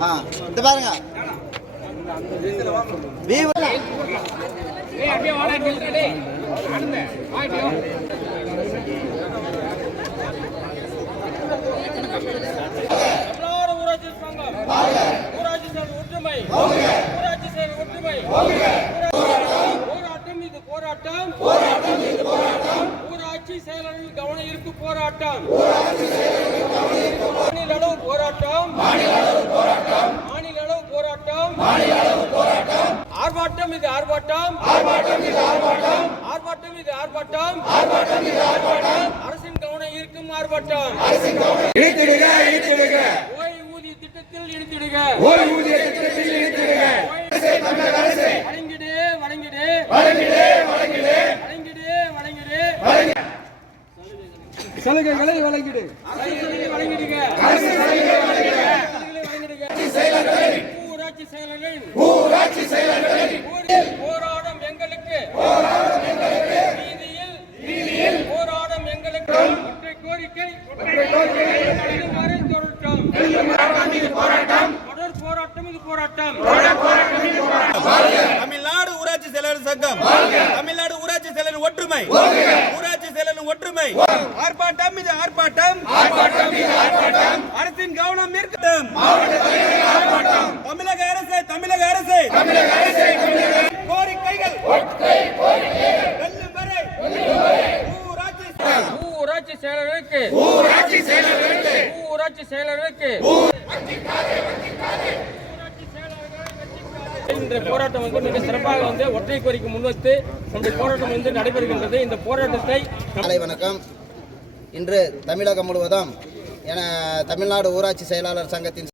ஆ இந்த பாருங்க. ஊராட்சி சங்கம் ஊராட்சி செயல் ஒற்றுமை ஊராட்சி செயல் ஒற்றுமை போராட்டம் இது போராட்டம் ஊராட்சி செயலரில் கவன ஈர்ப்பு போராட்டம் மாநில போராட்டம். ஆர்ப்பாட்டம் இது ஆர்ப்பாட்டம். ஆர்ப்பாட்டம் இது ஆர்ப்பாட்டம். அரசின் கவனம் ஈர்க்கும் ஆர்ப்பாட்டம். இழுத்திடுக இழுத்திடுக ஓய்வூதிய திட்டத்தில் இணைத்திடுக ஓய்வூதிய திட்டத்தில் இழுத்திடுக வழங்கிடு வழங்கிடு. வழங்கிடு வழங்கிடு. வழங்கிடு வழங்கிடு. சலுகைகளை வழங்கிடு. அரசுகளை வழங்கிடுக. அரசு தொடர் போராட்டம். தமிழ்நாடு ஊராட்சி செயலர் சங்கம். தமிழ்நாடு ஊராட்சி செயலர் ஒற்றுமை. ஊராட்சி செயலர் ஒற்றுமை. ஆர்ப்பாட்டம் இது ஆர்ப்பாட்டம். அரசின் கவனம் இருக்கட்டும் தமிழக அரசு தமிழக அரசு. கோரிக்கைகள். ஊராட்சி ஊராட்சி செயலருக்கு. ஊராட்சி செயலர்களுக்கு ஊராட்சி செயலருக்கு. இன்றைய போராட்டம் வந்து மிக சிறப்பாக வந்து ஒற்றை கோரிக்கை முன்வைத்து நம்முடைய போராட்டம் வந்து நடைபெறுகின்றது. இந்த போராட்டத்தை காலை வணக்கம். இன்று தமிழகம் முழுவதும் என தமிழ்நாடு ஊராட்சி செயலாளர் சங்கத்தின்